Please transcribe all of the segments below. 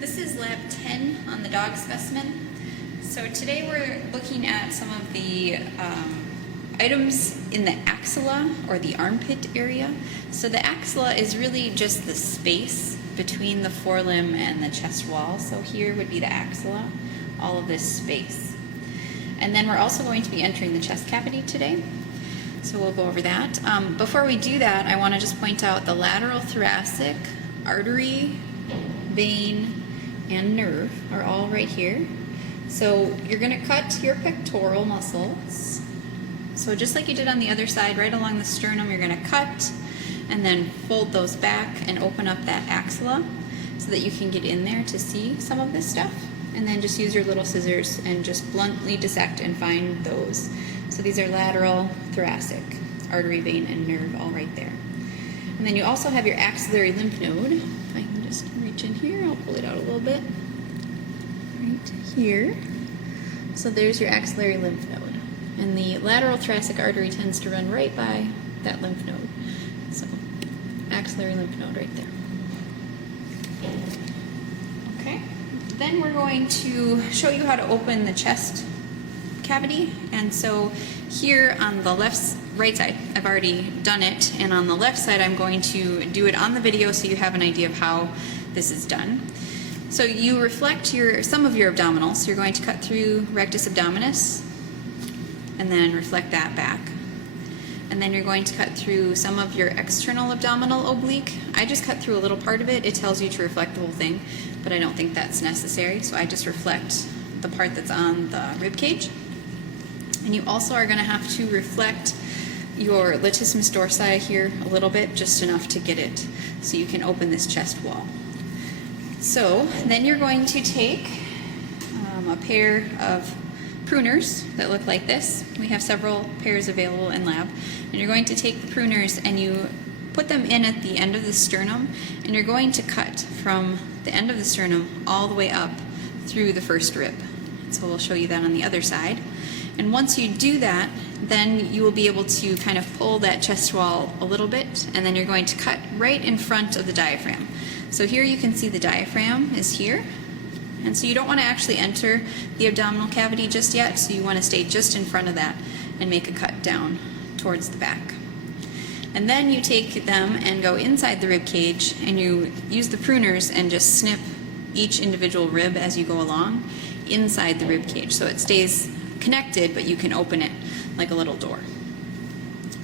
This is lab 10 on the dog specimen. So today we're looking at some of the items in the axilla or the armpit area. So the axilla is really just the space between the forelimb and the chest wall. So here would be the axilla, all of this space. And then we're also going to be entering the chest cavity today. So we'll go over that. Before we do that, I want to just point out the lateral thoracic artery, vein, and nerve are all right here. So you're going to cut your pectoral muscles. So just like you did on the other side, right along the sternum, you're going to cut and then fold those back and open up that axilla so that you can get in there to see some of this stuff. And then just use your little scissors and just bluntly dissect and find those. So these are lateral thoracic artery, vein, and nerve all right there. And then you also have your axillary lymph node. If I can just reach in here, I'll pull it out a little bit. Right here. So there's your axillary lymph node. And the lateral thoracic artery tends to run right by that lymph node. So axillary lymph node right there. Okay. Then we're going to show you how to open the chest cavity. And so here on the right side, I've already done it, and on the left side I'm going to do it on the video so you have an idea of how this is done. So you reflect some of your abdominals. So you're going to cut through rectus abdominis and then reflect that back. And then you're going to cut through some of your external abdominal oblique. I just cut through a little part of it. It tells you to reflect the whole thing, but I don't think that's necessary, so I just reflect the part that's on the rib cage. And you also are going to have to reflect your latissimus dorsi here a little bit, just enough to get it so you can open this chest wall. So then you're going to take a pair of pruners that look like this. We have several pairs available in lab. And you're going to take the pruners and you put them in at the end of the sternum, and you're going to cut from the end of the sternum all the way up through the first rib. So we'll show you that on the other side. And once you do that, then you will be able to kind of pull that chest wall a little bit, and then you're going to cut right in front of the diaphragm. So here you can see the diaphragm is here, and so you don't want to actually enter the abdominal cavity just yet, so you want to stay just in front of that and make a cut down towards the back. And then you take them and go inside the rib cage, and you use the pruners and just snip each individual rib as you go along inside the rib cage, so it stays connected, but you can open it like a little door.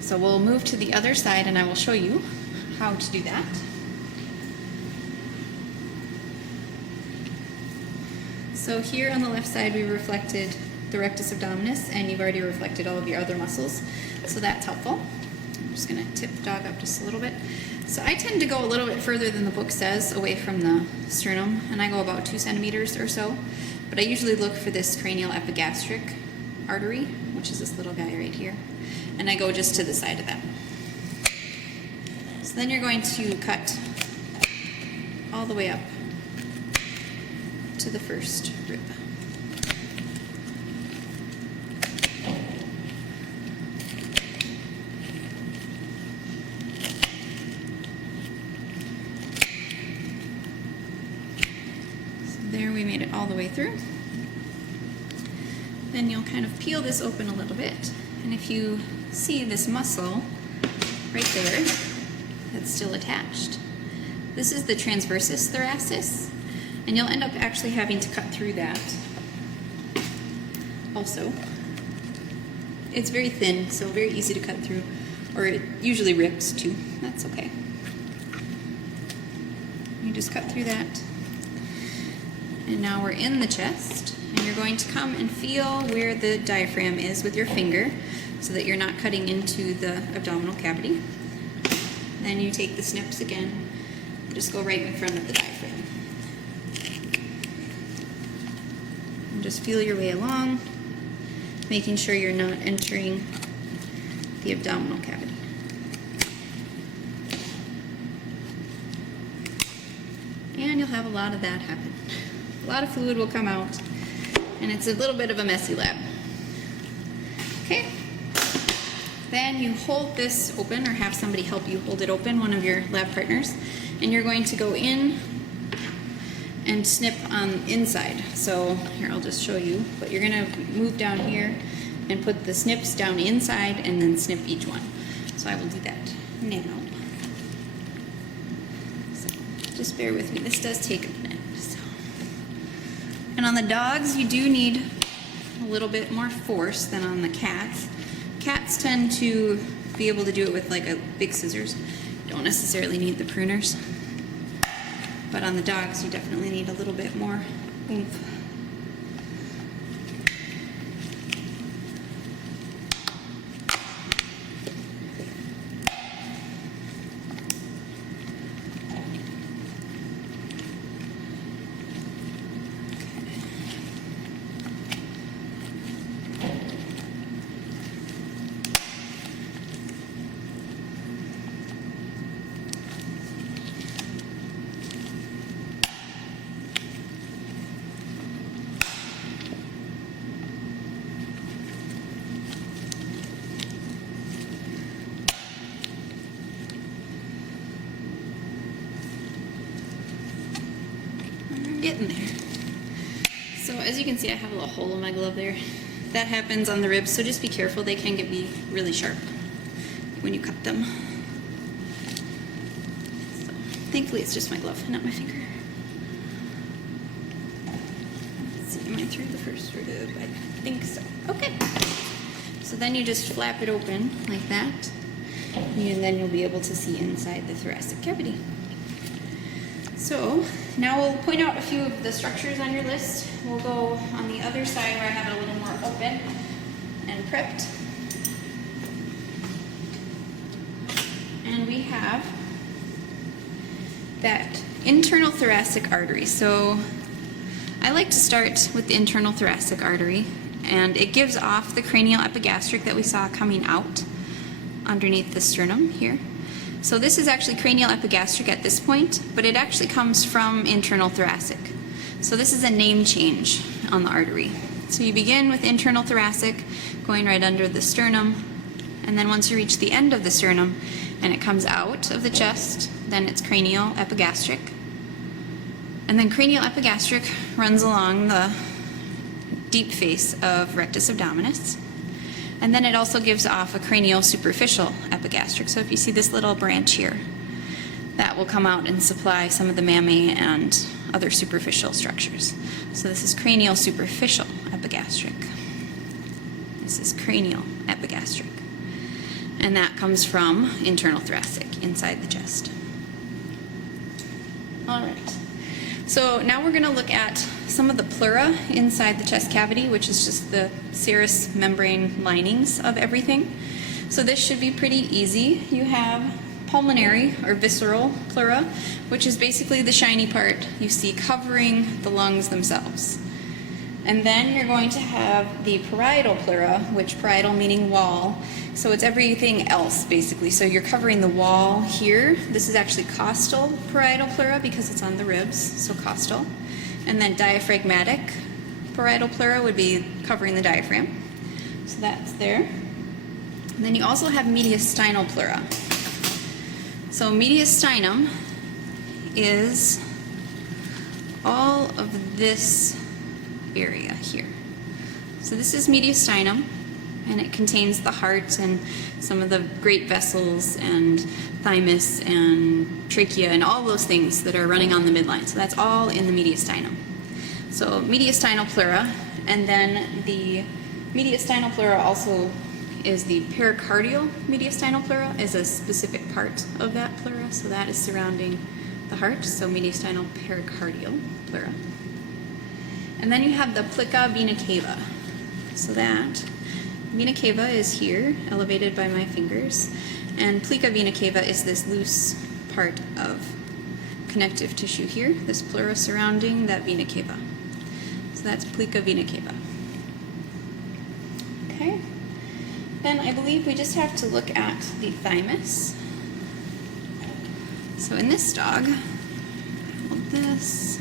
So we'll move to the other side and I will show you how to do that. So here on the left side we reflected the rectus abdominis, and you've already reflected all of your other muscles, so that's helpful. I'm just going to tip the dog up just a little bit. So I tend to go a little bit further than the book says away from the sternum, and I go about 2 centimeters or so, but I usually look for this cranial epigastric artery, which is this little guy right here, and I go just to the side of that. So then you're going to cut all the way up to the first rib. So there, we made it all the way through. Then you'll kind of peel this open a little bit, and if you see this muscle right there that's still attached, this is the transversus thoracis, and you'll end up actually having to cut through that also. It's very thin, so very easy to cut through, or it usually rips too. That's okay. You just cut through that, and now we're in the chest. And you're going to come and feel where the diaphragm is with your finger so that you're not cutting into the abdominal cavity. Then you take the snips again, just go right in front of the diaphragm. And just feel your way along, making sure you're not entering the abdominal cavity. And you'll have a lot of that happen. A lot of fluid will come out, and it's a little bit of a messy lab. Okay, then you hold this open, or have somebody help you hold it open, one of your lab partners, and you're going to go in and snip on inside. So here, I'll just show you, but you're gonna move down here and put the snips down inside and then snip each one. So I will do that now. So just bear with me, this does take a minute. So. And on the dogs, you do need a little bit more force than on the cats. Cats tend to be able to do it with like a big scissors. You don't necessarily need the pruners. But on the dogs, you definitely need a little bit more oomph. Getting there. So as you can see, I have a little hole in my glove there. That happens on the ribs, so just be careful. They can be really sharp when you cut them. So, thankfully it's just my glove, not my finger. Let's see, am I through the first rib? I think so. Okay. So then you just flap it open like that, and then you'll be able to see inside the thoracic cavity. So now we'll point out a few of the structures on your list. We'll go on the other side where I have it a little more open and prepped. And we have that internal thoracic artery. So I like to start with the internal thoracic artery, and it gives off the cranial epigastric that we saw coming out underneath the sternum here. So this is actually cranial epigastric at this point, but it actually comes from internal thoracic. So this is a name change on the artery. So you begin with internal thoracic, going right under the sternum, and then once you reach the end of the sternum and it comes out of the chest, then it's cranial epigastric. And then cranial epigastric runs along the deep face of rectus abdominis. And then it also gives off a cranial superficial epigastric. So if you see this little branch here, that will come out and supply some of the mammae and other superficial structures. So this is cranial superficial epigastric. This is cranial epigastric. And that comes from internal thoracic, inside the chest. All right. So now we're going to look at some of the pleura inside the chest cavity, which is just the serous membrane linings of everything. So this should be pretty easy. You have pulmonary or visceral pleura, which is basically the shiny part you see covering the lungs themselves. And then you're going to have the parietal pleura, which parietal meaning wall. So it's everything else basically. So you're covering the wall here. This is actually costal parietal pleura because it's on the ribs, so costal. And then diaphragmatic parietal pleura would be covering the diaphragm. So that's there. And then you also have mediastinal pleura. So mediastinum is all of this area here. So this is mediastinum, and it contains the heart and some of the great vessels and thymus and trachea and all those things that are running on the midline. So that's all in the mediastinum. So mediastinal pleura, and then the mediastinal pleura also is the pericardial mediastinal pleura, is a specific part of that pleura. So that is surrounding the heart, so mediastinal pericardial pleura. And then you have the plica vena cava. So that vena cava is here, elevated by my fingers, and plica vena cava is this loose part of connective tissue here, this pleura surrounding that vena cava. So that's plica vena cava. Okay. Then I believe we just have to look at the thymus. So in this dog, this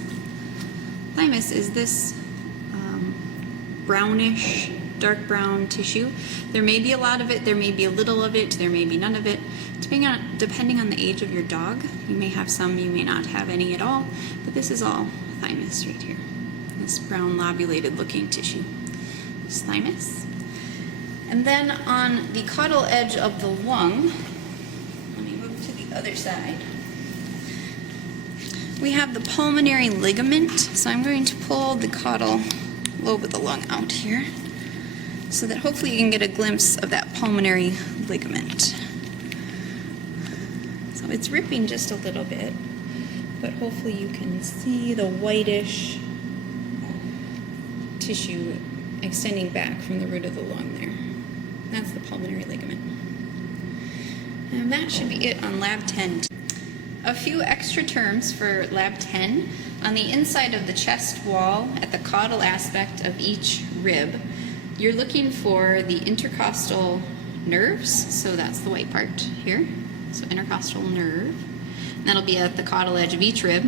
thymus is this brownish dark brown tissue. There may be a lot of it, there may be a little of it, there may be none of it. Depending on the age of your dog, you may have some, you may not have any at all, but this is all thymus right here. This brown lobulated looking tissue is thymus. And then on the caudal edge of the lung, let me move to the other side. We have the pulmonary ligament, so I'm going to pull the caudal lobe of the lung out here so that hopefully you can get a glimpse of that pulmonary ligament. So it's ripping just a little bit, but hopefully you can see the whitish tissue extending back from the root of the lung there. That's the pulmonary ligament. And that should be it on Lab 10. A few extra terms for Lab 10. On the inside of the chest wall, at the caudal aspect of each rib, you're looking for the intercostal nerves, so that's the white part here, so intercostal nerve. And that'll be at the caudal edge of each rib.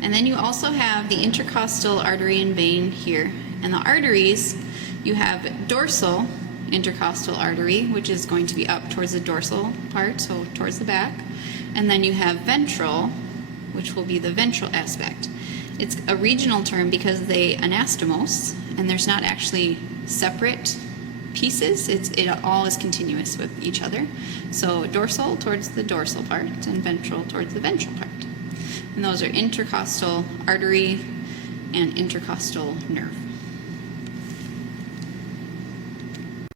And then you also have the intercostal artery and vein here. And the arteries, you have dorsal intercostal artery, which is going to be up towards the dorsal part, so towards the back. And then you have ventral, which will be the ventral aspect. It's a regional term because they anastomose, and there's not actually separate pieces. It all is continuous with each other. So dorsal towards the dorsal part, and ventral towards the ventral part. And those are intercostal artery and intercostal nerve.